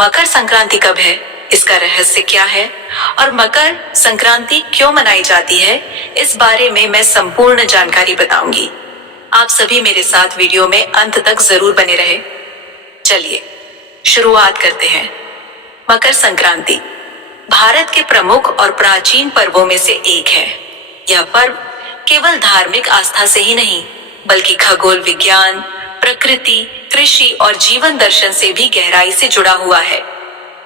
मकर संक्रांति कब है, इसका रहस्य क्या है और मकर संक्रांति क्यों मनाई जाती है, इस बारे में मैं संपूर्ण जानकारी बताऊंगी। आप सभी मेरे साथ वीडियो में अंत तक जरूर बने रहे। चलिए शुरुआत करते हैं। मकर संक्रांति भारत के प्रमुख और प्राचीन पर्वों में से एक है। यह पर्व केवल धार्मिक आस्था से ही नहीं, बल्कि खगोल विज्ञान, प्रकृति, कृषि और जीवन दर्शन से भी गहराई से जुड़ा हुआ है।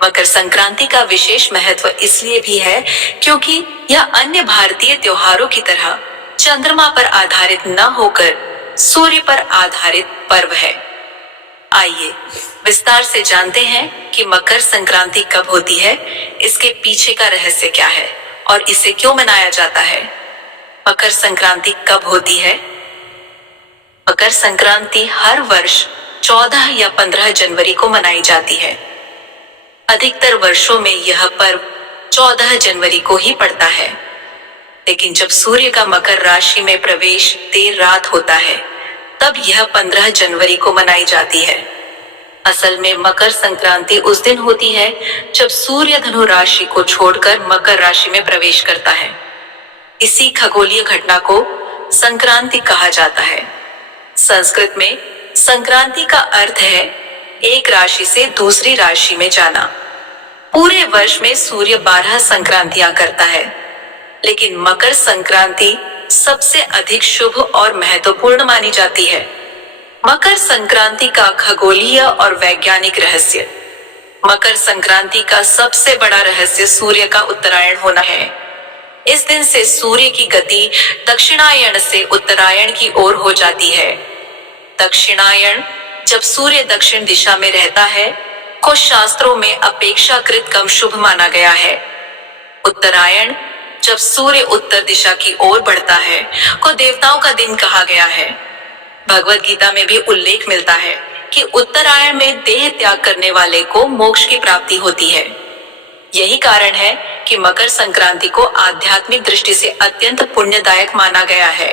मकर संक्रांति का विशेष महत्व इसलिए भी है क्योंकि यह अन्य भारतीय त्योहारों की तरह चंद्रमा पर आधारित न होकर सूर्य पर आधारित पर्व है। आइए विस्तार से जानते हैं कि मकर संक्रांति कब होती है, इसके पीछे का रहस्य क्या है और इसे क्यों मनाया जाता है। मकर संक्रांति कब होती है? मकर संक्रांति हर वर्ष 14 या 15 जनवरी को मनाई जाती है। अधिकतर वर्षों में यह पर्व 14 जनवरी को ही पड़ता है, लेकिन जब सूर्य का मकर राशि में प्रवेश देर रात होता है, तब यह 15 जनवरी को मनाई जाती है। असल में मकर संक्रांति उस दिन होती है जब सूर्य धनु राशि को छोड़कर मकर राशि में प्रवेश करता है। इसी खगोलीय घटना को संक्रांति कहा जाता है। संस्कृत में संक्रांति का अर्थ है एक राशि से दूसरी राशि में जाना। पूरे वर्ष में सूर्य 12 संक्रांतियां करता है, लेकिन मकर संक्रांति सबसे अधिक शुभ और महत्वपूर्ण मानी जाती है। मकर संक्रांति का खगोलीय और वैज्ञानिक रहस्य। मकर संक्रांति का सबसे बड़ा रहस्य सूर्य का उत्तरायण होना है। इस दिन से सूर्य की गति दक्षिणायण से उत्तरायण की ओर हो जाती है। दक्षिणायण जब सूर्य दक्षिण दिशा में रहता है को शास्त्रों में अपेक्षाकृत कम शुभ माना गया है। उत्तरायण जब सूर्य उत्तर दिशा की ओर बढ़ता है को देवताओं का दिन कहा गया है। भगवद गीता में भी उल्लेख मिलता है कि उत्तरायण में देह त्याग करने वाले को मोक्ष की प्राप्ति होती है। यही कारण है कि मकर संक्रांति को आध्यात्मिक दृष्टि से अत्यंत पुण्यदायक माना गया है।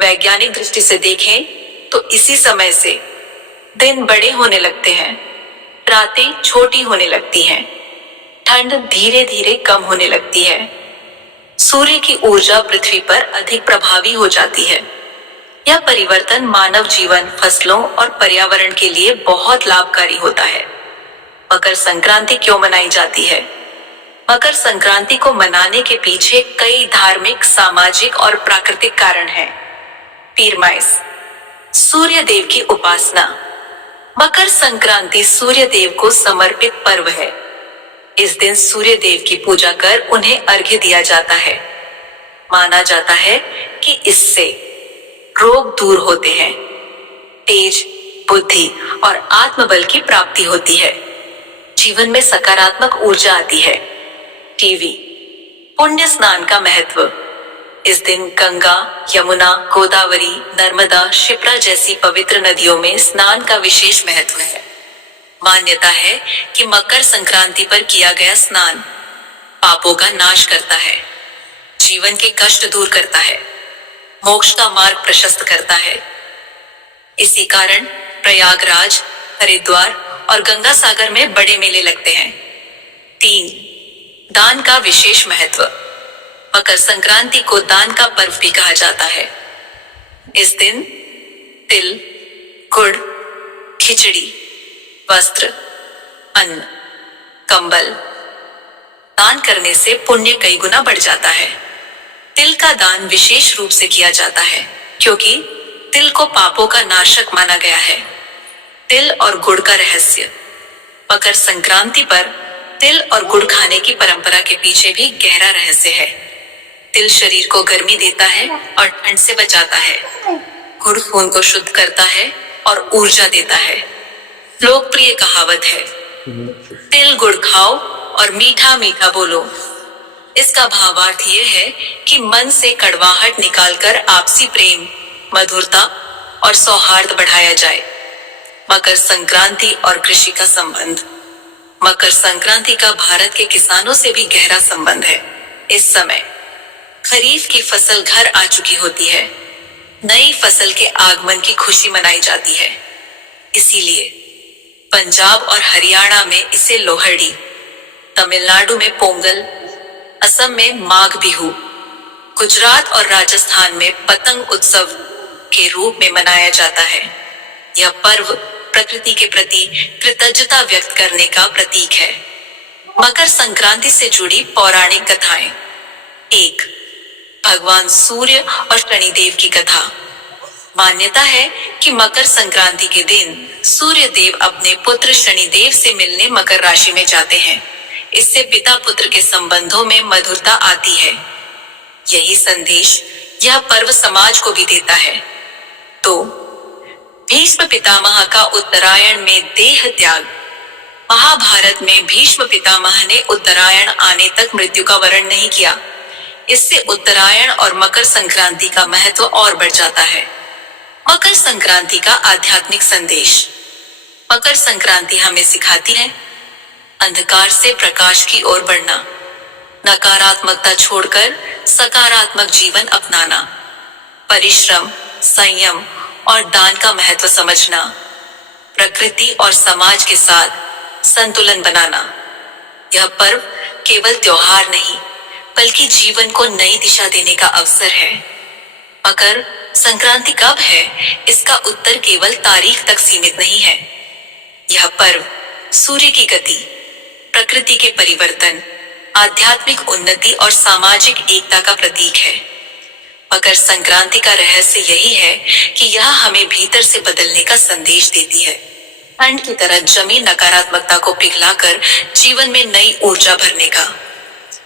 वैज्ञानिक दृष्टि से देखें तो इसी समय से दिन बड़े होने लगते हैं, रातें छोटी होने लगती हैं, ठंड धीरे धीरे कम होने लगती है, सूर्य की ऊर्जा पृथ्वी पर अधिक प्रभावी हो जाती है। यह परिवर्तन मानव जीवन, फसलों और पर्यावरण के लिए बहुत लाभकारी होता है। मकर संक्रांति क्यों मनाई जाती है? मकर संक्रांति को मनाने के पीछे कई धार्मिक, सामाजिक और प्राकृतिक कारण हैं। पीरमाइस, सूर्य देव की उपासना। मकर संक्रांति सूर्य देव को समर्पित पर्व है। इस दिन सूर्य देव की पूजा कर उन्हें अर्घ्य दिया जाता है। माना जाता है कि इससे रोग दूर होते हैं, तेज, बुद्धि और आत्मबल की प्राप्ति होती है, जीवन में सकारात्मक ऊर्जा आती है। टीवी, पुण्य स्नान का महत्व। इस दिन गंगा, यमुना, गोदावरी, नर्मदा, शिप्रा जैसी पवित्र नदियों में स्नान का विशेष महत्व है। मान्यता है कि मकर संक्रांति पर किया गया स्नान पापों का नाश करता है, जीवन के कष्ट दूर करता है, मोक्ष का मार्ग प्रशस्त करता है। इसी कारण प्रयागराज, हरिद्वार और गंगा सागर में बड़े मेले लगते हैं। 3. दान का विशेष महत्व। मकर संक्रांति को दान का पर्व भी कहा जाता है। इस दिन तिल, गुड़, खिचड़ी, वस्त्र, अन्न, कंबल दान करने से पुण्य कई गुना बढ़ जाता है। तिल का दान विशेष रूप से किया जाता है क्योंकि तिल को पापों का नाशक माना गया है। तिल और गुड़ का रहस्य। मकर संक्रांति पर तिल और गुड़ खाने की परंपरा के पीछे भी गहरा रहस्य है। तिल शरीर को गर्मी देता है और ठंड से बचाता है। गुड़ खून को शुद्ध करता है और ऊर्जा देता है। लोकप्रिय कहावत है, तिल गुड़ खाओ और मीठा मीठा बोलो। इसका भावार्थ ये है कि मन से कड़वाहट निकालकर आपसी प्रेम, मधुरता और सौहार्द बढ़ाया जाए। मकर संक्रांति और कृषि का संबंध। मकर संक्रांति का भारत के किसानों से भी गहरा संबंध है। इस समय खरीफ की फसल घर आ चुकी होती है, नई फसल के आगमन की खुशी मनाई जाती है। इसीलिए पंजाब और हरियाणा में इसे लोहड़ी, तमिलनाडु में पोंगल, असम में माघ बिहू, गुजरात और राजस्थान में पतंग उत्सव के रूप में मनाया जाता है। यह पर्व प्रकृति के प्रति कृतज्ञता व्यक्त करने का प्रतीक है। मकर संक्रांति से जुड़ी पौराणिक कथाएं। 1. भगवान सूर्य और शनिदेव की कथा। मान्यता है कि मकर संक्रांति के दिन सूर्य देव अपने पुत्र शनिदेव से मिलने मकर राशि में जाते हैं। इससे पिता पुत्र के संबंधों में मधुरता आती है। यही संदेश यह पर्व समाज को भी देता है। तो भीष्म पितामह का उत्तरायण में देह त्याग। महाभारत में भीष्म पितामह ने उत्तरायण आने तक मृत्यु का वरण नहीं किया। इससे उत्तरायण और मकर संक्रांति का महत्व और बढ़ जाता है। मकर संक्रांति का आध्यात्मिक संदेश। मकर संक्रांति हमें सिखाती है अंधकार से प्रकाश की ओर बढ़ना, नकारात्मकता छोड़कर सकारात्मक जीवन अपनाना, परिश्रम, संयम और दान का महत्व समझना, प्रकृति और समाज के साथ संतुलन बनाना। यह पर्व केवल त्योहार नहीं बल्कि जीवन को नई दिशा देने का अवसर है। मकर संक्रांति कब है, इसका उत्तर केवल तारीख तक सीमित नहीं है। यह पर्व सूर्य की गति, प्रकृति के परिवर्तन, आध्यात्मिक उन्नति और सामाजिक एकता का प्रतीक है। मकर संक्रांति का रहस्य यही है कि यह हमें भीतर से बदलने का संदेश देती है, ठंड की तरह जमी नकारात्मकता को पिघलाकर जीवन में नई ऊर्जा भरने का।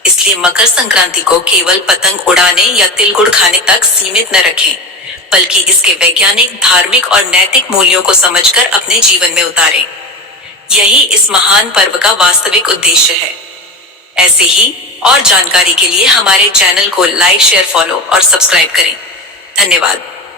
इसलिए मकर संक्रांति को केवल पतंग उड़ाने या तिल गुड़ खाने तक सीमित न रखें, बल्कि इसके वैज्ञानिक, धार्मिक और नैतिक मूल्यों को समझकर अपने जीवन में उतारें। यही इस महान पर्व का वास्तविक उद्देश्य है। ऐसे ही और जानकारी के लिए हमारे चैनल को लाइक, शेयर, फॉलो और सब्सक्राइब करें। धन्यवाद।